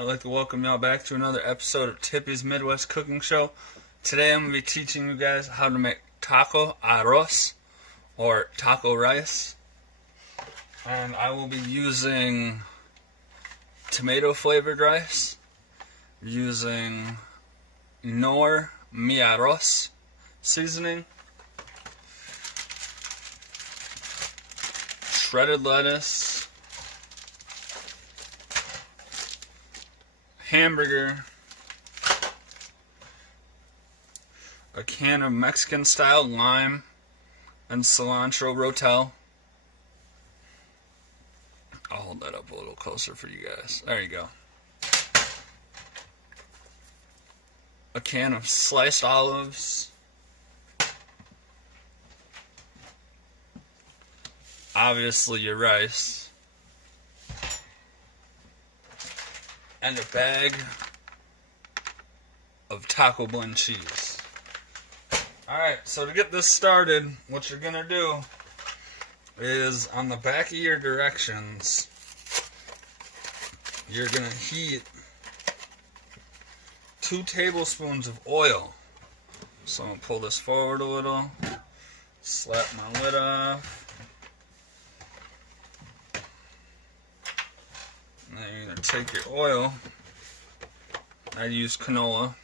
I'd like to welcome y'all back to another episode of Tippy's Midwest Cooking Show. Today I'm going to be teaching you guys how to make taco arroz, or taco rice. And I will be using tomato flavored rice, using Nor Mi Arroz seasoning, shredded lettuce, hamburger, a can of Mexican style lime and cilantro rotel. I'll hold that up a little closer for you guys. There you go. A can of sliced olives, obviously your rice, and a bag of taco blend cheese. Alright, so to get this started, what you're gonna do is on the back of your directions, you're gonna heat 2 tablespoons of oil. So I'm gonna pull this forward a little, slap my lid off. And then you're going to take your oil. I use canola.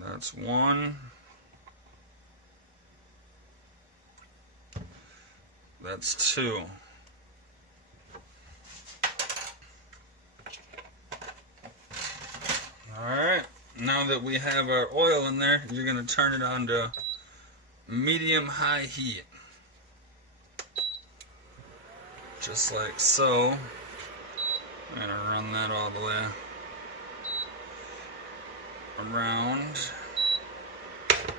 That's 1. That's 2. Alright. Now that we have our oil in there, you're going to turn it on to medium-high heat. Just like so. I'm going to run that all the way around. If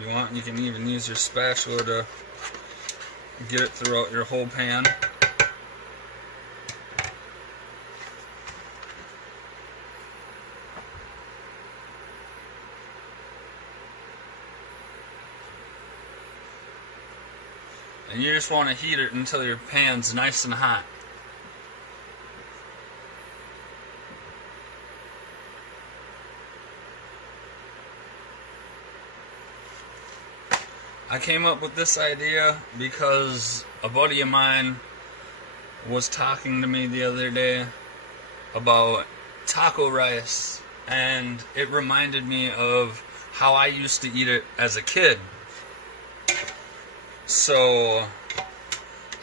you want, you can even use your spatula to get it throughout your whole pan. And you just want to heat it until your pan's nice and hot. I came up with this idea because a buddy of mine was talking to me the other day about taco rice, and it reminded me of how I used to eat it as a kid. So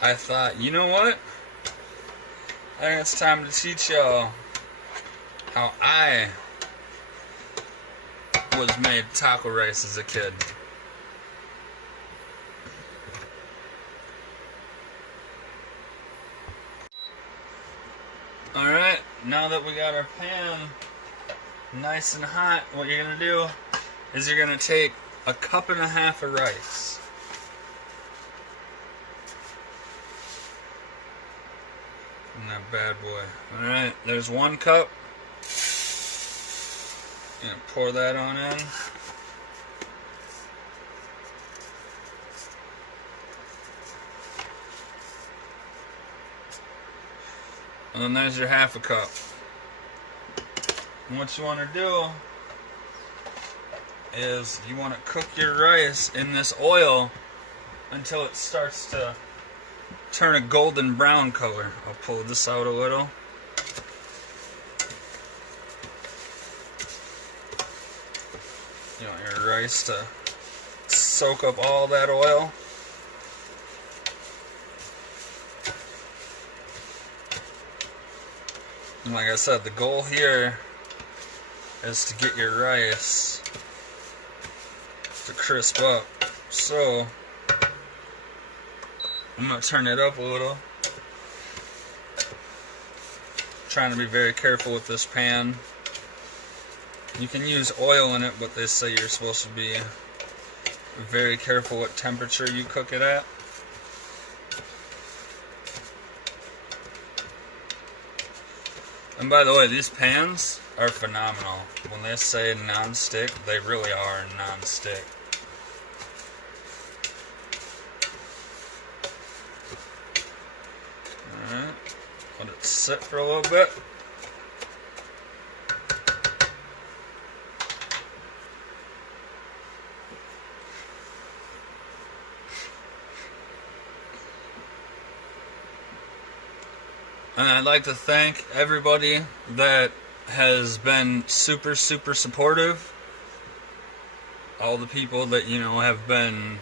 I thought, you know what? I think it's time to teach y'all how I was made taco rice as a kid. Alright, now that we got our pan nice and hot, what you're going to do is you're going to take a cup and a half of rice. And that bad boy. Alright, there's 1 cup. And pour that on in. And then there's your half a cup. And what you want to do is you want to cook your rice in this oil until it starts to turn a golden brown color. I'll pull this out a little. You want your rice to soak up all that oil. And like I said, the goal here is to get your rice to crisp up. So I'm going to turn it up a little. Trying to be very careful with this pan. You can use oil in it, but they say you're supposed to be very careful what temperature you cook it at. And by the way, these pans are phenomenal. When they say non-stick, they really are non-stick. Alright, let it sit for a little bit. And I'd like to thank everybody that has been super supportive. All the people that, you know, have been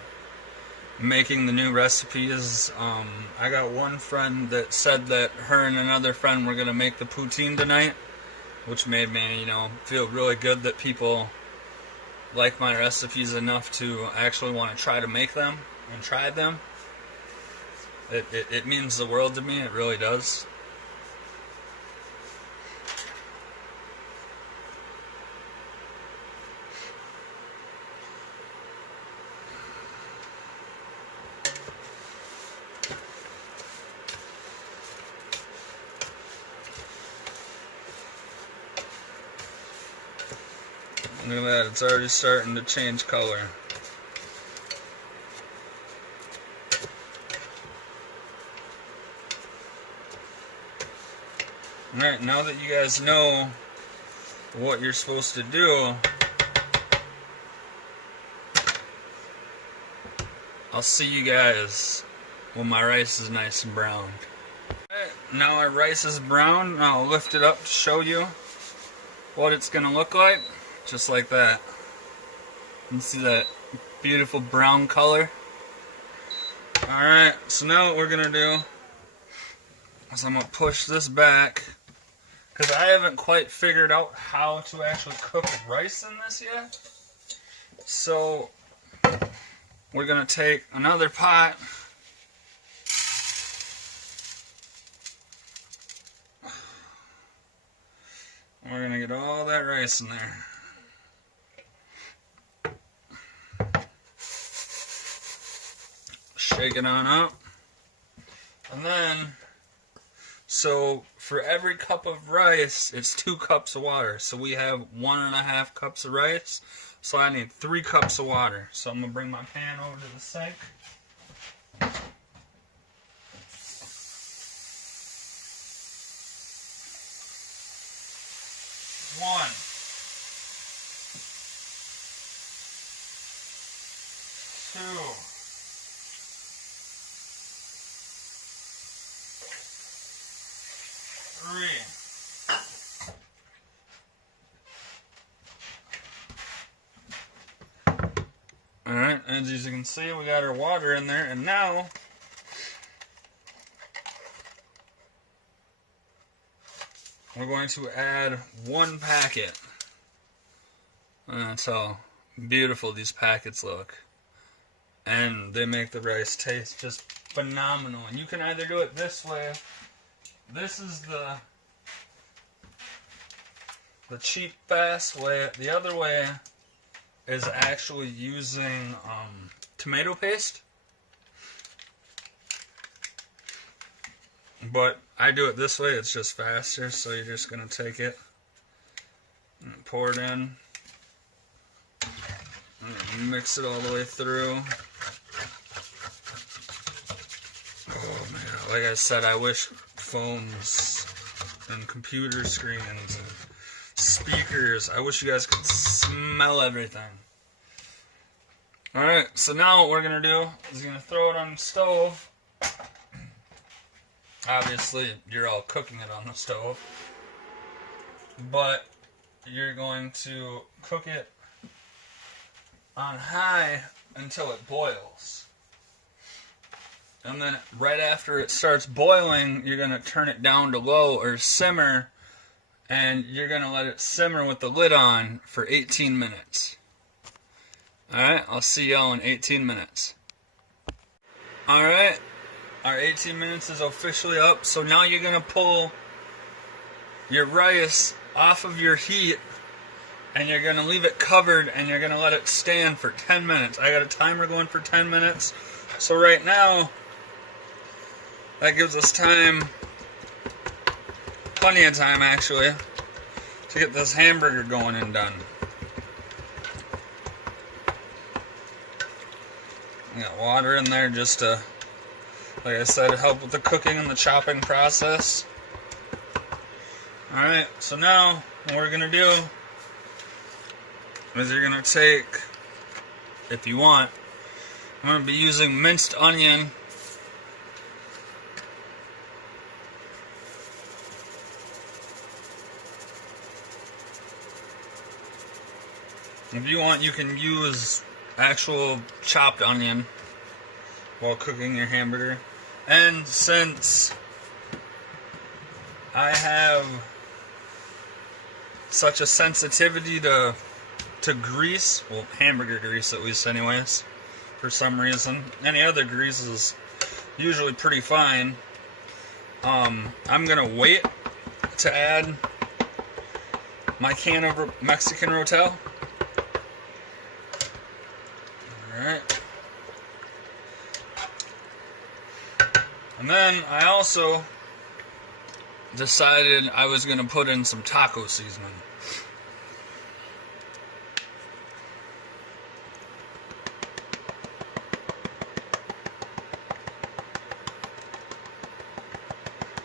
making the new recipes. I got one friend that said that her and another friend were going to make the poutine tonight, which made me, you know, feel really good that people like my recipes enough to actually want to try to make them and try them. It means the world to me, it really does. Look at that, it's already starting to change color. Alright, now that you guys know what you're supposed to do, I'll see you guys when my rice is nice and browned. Alright, now our rice is brown. I'll lift it up to show you what it's going to look like. Just like that. You can see that beautiful brown color. Alright, so now what we're going to do is I'm going to push this back, because I haven't quite figured out how to actually cook rice in this yet. So we're going to take another pot. We're going to get all that rice in there. Shake it on up. And then, so for every cup of rice, it's 2 cups of water. So we have 1.5 cups of rice. So I need 3 cups of water. So I'm going to bring my pan over to the sink. 1, 2, 3. Alright, as you can see, we got our water in there, and now we're going to add 1 packet. And that's how beautiful these packets look. And they make the rice taste just phenomenal. And you can either do it this way. This is the cheap, fast way. The other way is actually using tomato paste. But I do it this way, it's just faster, so you're just going to take it and pour it in. And mix it all the way through. Oh man, like I said, I wish phones and computer screens and speakers, I wish you guys could smell everything. Alright, so now what we're going to do is going to throw it on the stove. Obviously, you're all cooking it on the stove. But you're going to cook it on high until it boils. And then right after it starts boiling, you're going to turn it down to low or simmer. And you're going to let it simmer with the lid on for 18 minutes. Alright, I'll see y'all in 18 minutes. Alright, our 18 minutes is officially up. So now you're going to pull your rice off of your heat. And you're going to leave it covered and you're going to let it stand for 10 minutes. I got a timer going for 10 minutes. So right now, that gives us time, plenty of time actually, to get this hamburger going and done. We got water in there just to Like I said, help with the cooking and the chopping process. Alright, so now what we're gonna do is you're gonna take, if you want, I'm gonna be using minced onion. If you want, you can use actual chopped onion while cooking your hamburger. And since I have such a sensitivity to grease, well, hamburger grease at least anyways, for some reason. Any other grease is usually pretty fine. I'm gonna wait to add my can of Mexican Rotel. Alright. And then I also decided I was going to put in some taco seasoning.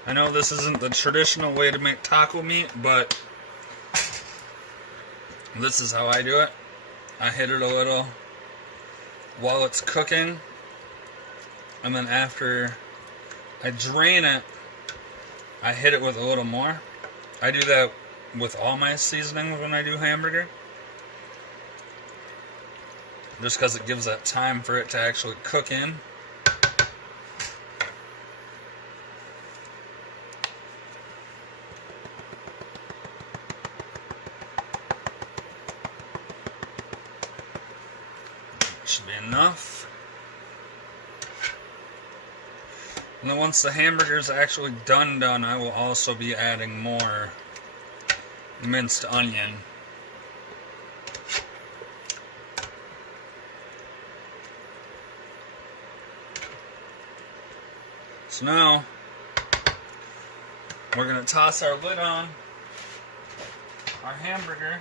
I know this isn't the traditional way to make taco meat, but this is how I do it. I hit it a little while it's cooking, and then after I drain it, I hit it with a little more. I do that with all my seasonings when I do hamburger, just because it gives that time for it to actually cook in. Should be enough. And then once the hamburger is actually done, I will also be adding more minced onion. So now we're going to toss our lid on our hamburger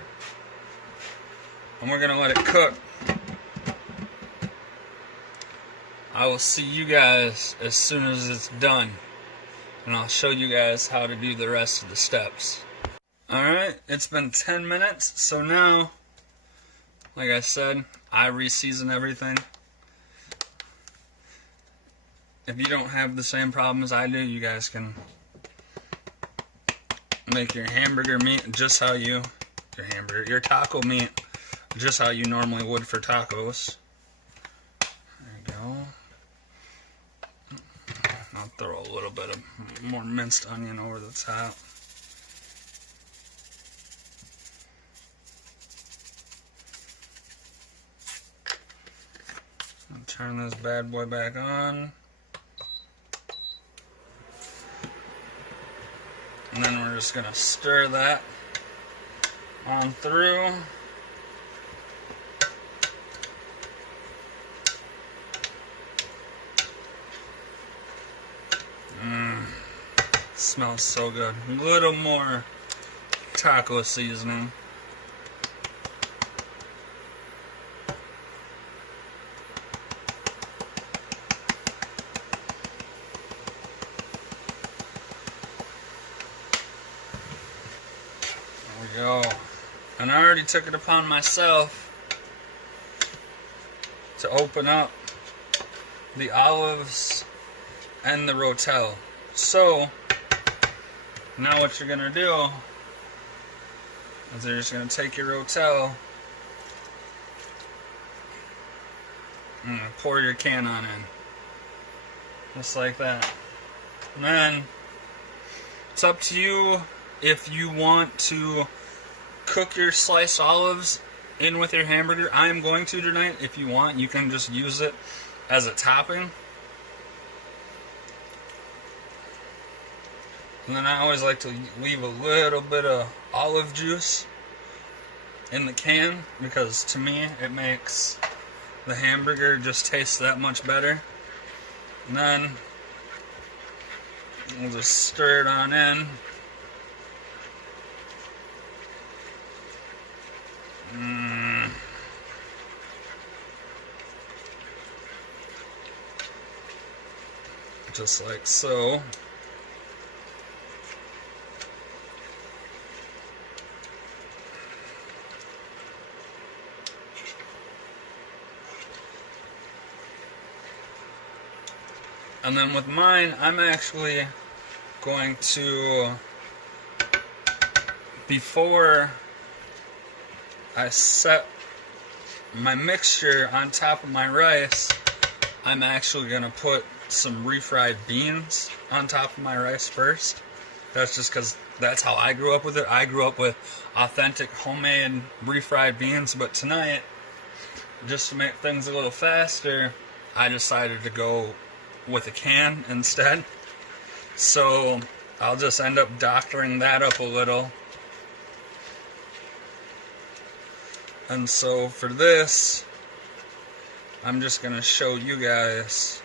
and we're going to let it cook. I will see you guys as soon as it's done, and I'll show you guys how to do the rest of the steps. Alright, it's been 10 minutes, so now, like I said, I re-season everything. If you don't have the same problem as I do, you guys can make your hamburger meat just how your taco meat just how you normally would for tacos. There you go. I'll throw a little bit of more minced onion over the top. I'll turn this bad boy back on. And then we're just going to stir that on through. Smells so good. A little more taco seasoning. There we go. And I already took it upon myself to open up the olives and the Rotel. So now what you're going to do is you're just going to take your Rotel and pour your can on in. Just like that. And then it's up to you if you want to cook your sliced olives in with your hamburger. I am going to tonight. If you want, you can just use it as a topping. And then I always like to leave a little bit of olive juice in the can, because to me it makes the hamburger just taste that much better. And then we'll just stir it on in. just like so. And then with mine, I'm actually going to, before I set my mixture on top of my rice, I'm actually going to put some refried beans on top of my rice first. That's just because that's how I grew up with it. I grew up with authentic homemade refried beans, but tonight, just to make things a little faster, I decided to go with a can instead. So I'll just end up doctoring that up a little. And so for this, I'm just going to show you guys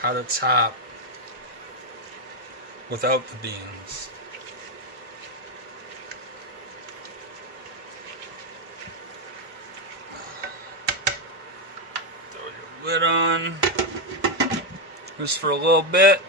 how to top without the beans. Throw your lid on just for a little bit.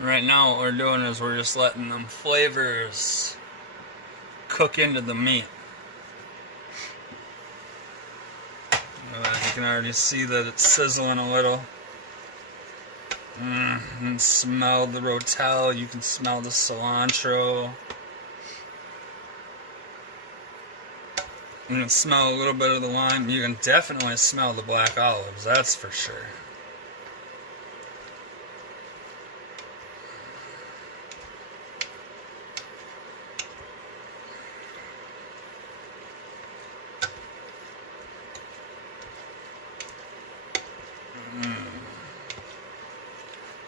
Right now what we're doing is we're just letting them flavors cook into the meat. You can already see that it's sizzling a little. You can smell the rotel, you can smell the cilantro. You can smell a little bit of the lime. You can definitely smell the black olives, that's for sure.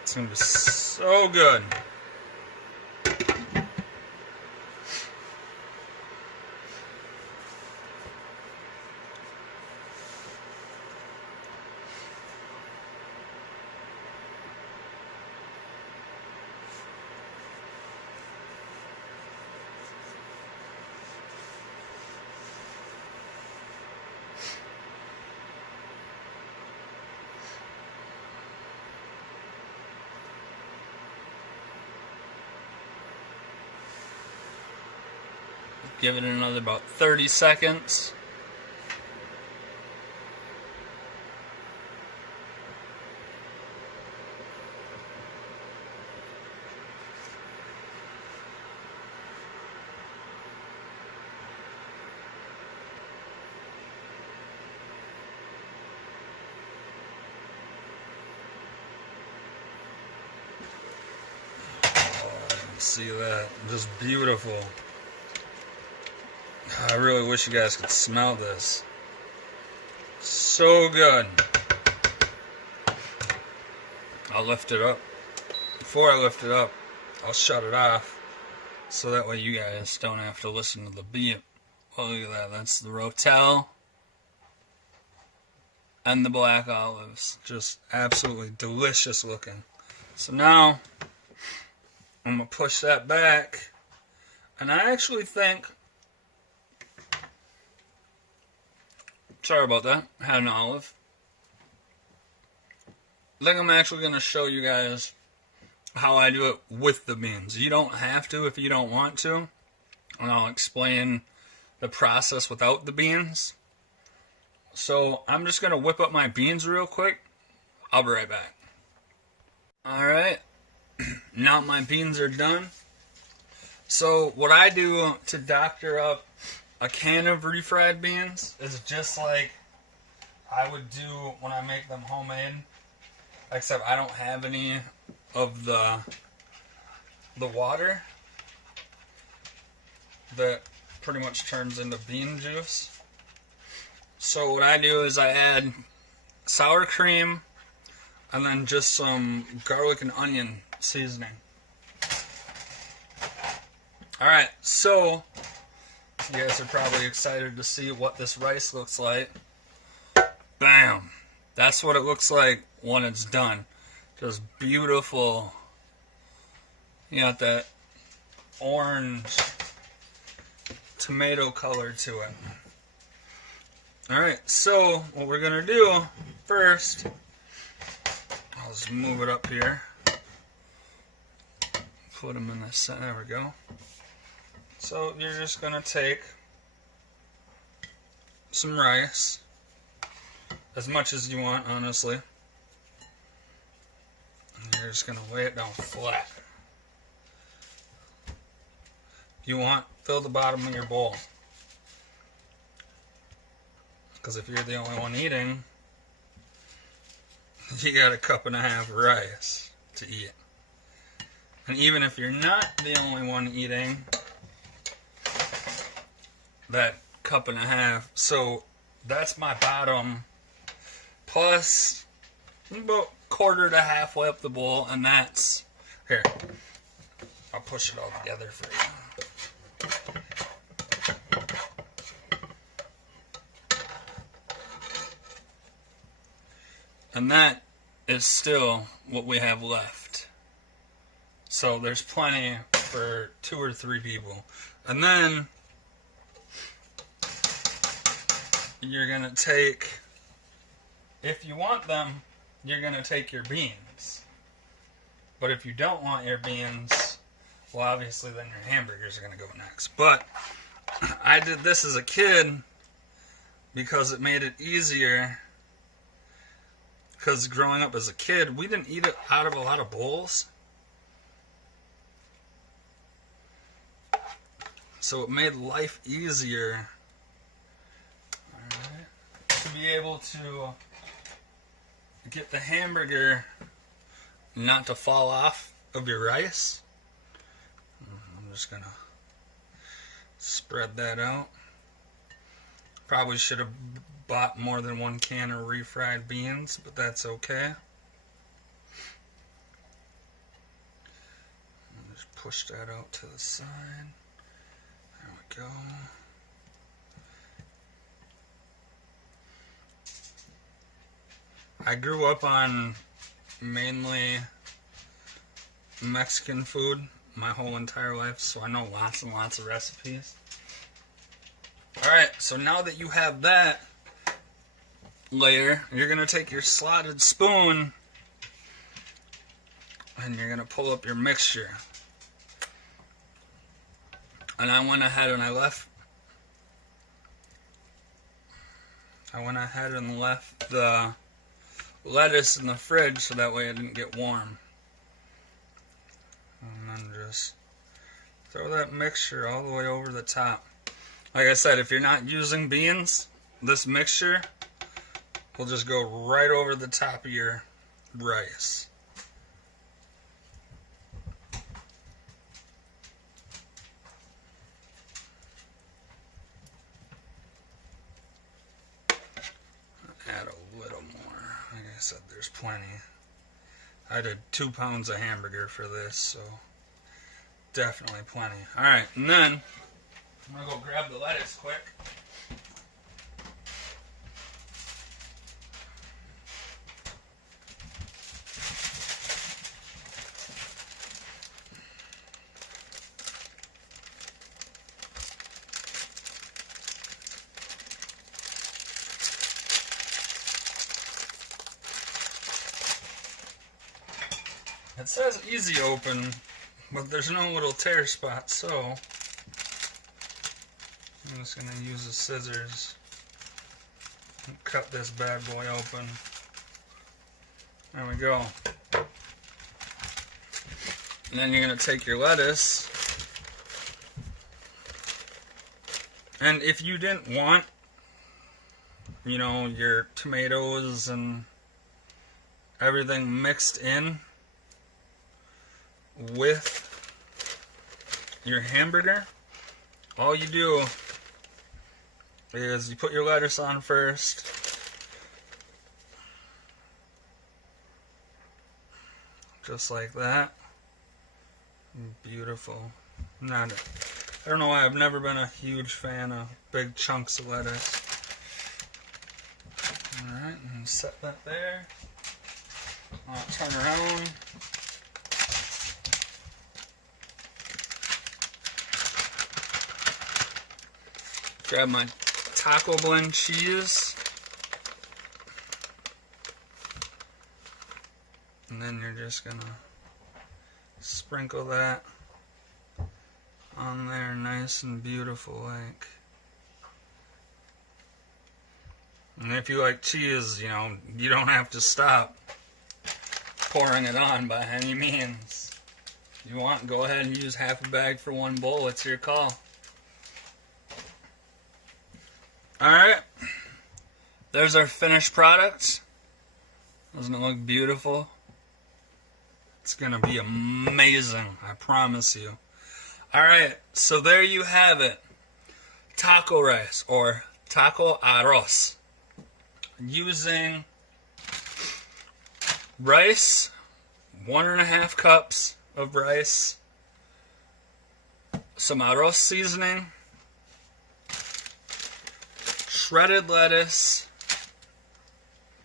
It's going to be so good. Give it another about 30 seconds. See that? Just beautiful. I really wish you guys could smell this. So good. I'll lift it up. Before I lift it up, I'll shut it off so that way you guys don't have to listen to the beep. Oh, look at that. That's the rotel and the black olives. Just absolutely delicious looking. So now I'm going to push that back, and I actually think, sorry about that, I had an olive. I think I'm actually going to show you guys how I do it with the beans. You don't have to if you don't want to, and I'll explain the process without the beans. So I'm just going to whip up my beans real quick. I'll be right back. Alright. Now my beans are done. So what I do to doctor up a can of refried beans is just like I would do when I make them homemade, except I don't have any of the water. that pretty much turns into bean juice. So what I do is I add sour cream and then just some garlic and onion seasoning. Alright, so you guys are probably excited to see what this rice looks like. Bam! That's what it looks like when it's done. Just beautiful. You got that orange tomato color to it. Alright, so what we're going to do first, I'll just move it up here. Put them in the center. There we go. So you're just going to take some rice, as much as you want, honestly. And you're just going to lay it down flat. You want, fill the bottom of your bowl. Because if you're the only one eating, you got a cup and a half of rice to eat. And even if you're not the only one eating, that cup and a half, so that's my bottom, plus about quarter to halfway up the bowl, and that's, here, I'll push it all together for you. And that is still what we have left. So there's plenty for 2 or 3 people. And then you're going to take, if you want them, you're going to take your beans. But if you don't want your beans, well, obviously then your hamburgers are going to go next. But I did this as a kid because it made it easier. Because growing up as a kid, we didn't eat it out of a lot of bowls. So it made life easier, to be able to get the hamburger not to fall off of your rice. I'm just going to spread that out. Probably should have bought more than 1 can of refried beans, but that's okay. I'll just push that out to the side. There we go. I grew up on mainly Mexican food my whole entire life, so I know lots and lots of recipes. Alright, so now that you have that layer, you're going to take your slotted spoon and you're going to pull up your mixture. And I went ahead and left the lettuce in the fridge so that way it didn't get warm. And then just throw that mixture all the way over the top. Like I said, if you're not using beans, this mixture will just go right over the top of your rice. Add a little more. Like I said, there's plenty. I did 2 pounds of hamburger for this, so definitely plenty. Alright, and then I'm going to go grab the lettuce quick. It says easy open, but there's no little tear spot, so I'm just going to use the scissors and cut this bad boy open. There we go. And then you're going to take your lettuce, and if you didn't want, you know, your tomatoes and everything mixed in with your hamburger, all you do is you put your lettuce on first. Just like that. Beautiful. I don't know why I've never been a huge fan of big chunks of lettuce. Alright, and set that there. I'll turn around. Grab my taco blend cheese. And then you're just gonna sprinkle that on there nice and beautiful like. And if you like cheese, you know, you don't have to stop pouring it on by any means. If you want, go ahead and use half a bag for one bowl. It's your call. Alright. There's our finished product. Doesn't it look beautiful? It's gonna be amazing, I promise you. Alright, so there you have it. Taco rice or taco arroz. Using rice, 1.5 cups of rice, some arroz seasoning, shredded lettuce,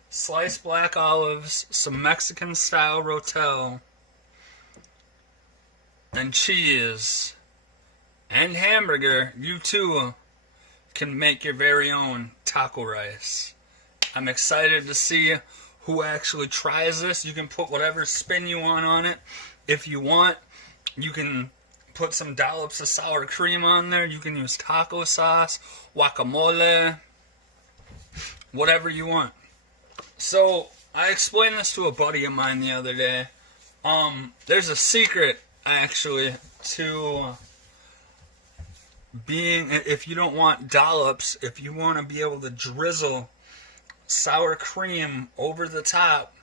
sliced black olives, some Mexican style rotel, and cheese, and hamburger. You too can make your very own taco rice. I'm excited to see who actually tries this. You can put whatever spin you want on it. If you want, you can put some dollops of sour cream on there. You can use taco sauce, guacamole, whatever you want. So, I explained this to a buddy of mine the other day. There's a secret, actually, to being, if you don't want dollops, if you want to be able to drizzle sour cream over the top,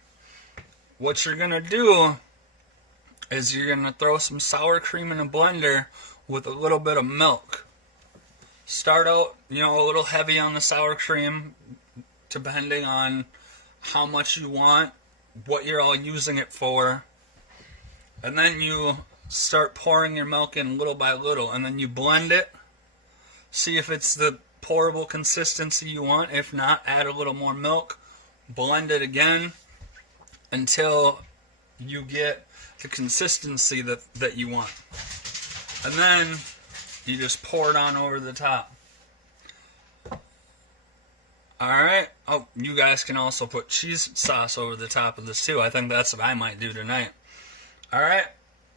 what you're going to do is you're going to throw some sour cream in a blender with a little bit of milk. Start out, you know, a little heavy on the sour cream, depending on how much you want, what you're all using it for. And then you start pouring your milk in little by little, and then you blend it. See if it's the pourable consistency you want. If not, add a little more milk. Blend it again until you get the consistency that you want. And then you just pour it on over the top. Alright. Oh, you guys can also put cheese sauce over the top of this too. I think that's what I might do tonight. Alright.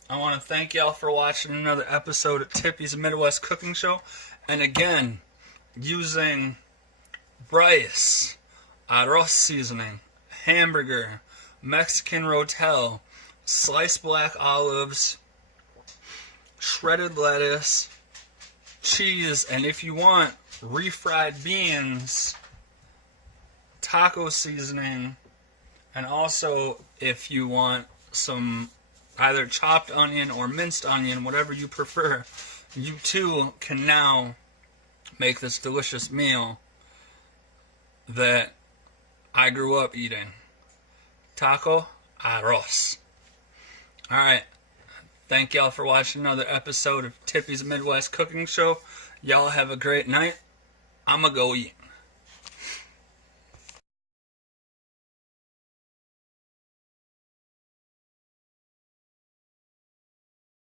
I want to thank y'all for watching another episode of Tippy's Midwest Cooking Show. And again, using rice, arroz seasoning, hamburger, Mexican rotel, sliced black olives, shredded lettuce, cheese, and if you want, refried beans, taco seasoning, and also if you want some either chopped onion or minced onion, whatever you prefer, you too can now make this delicious meal that I grew up eating. Taco arroz. Alright. Thank y'all for watching another episode of Tippy's Midwest Cooking Show. Y'all have a great night. I'ma go eat.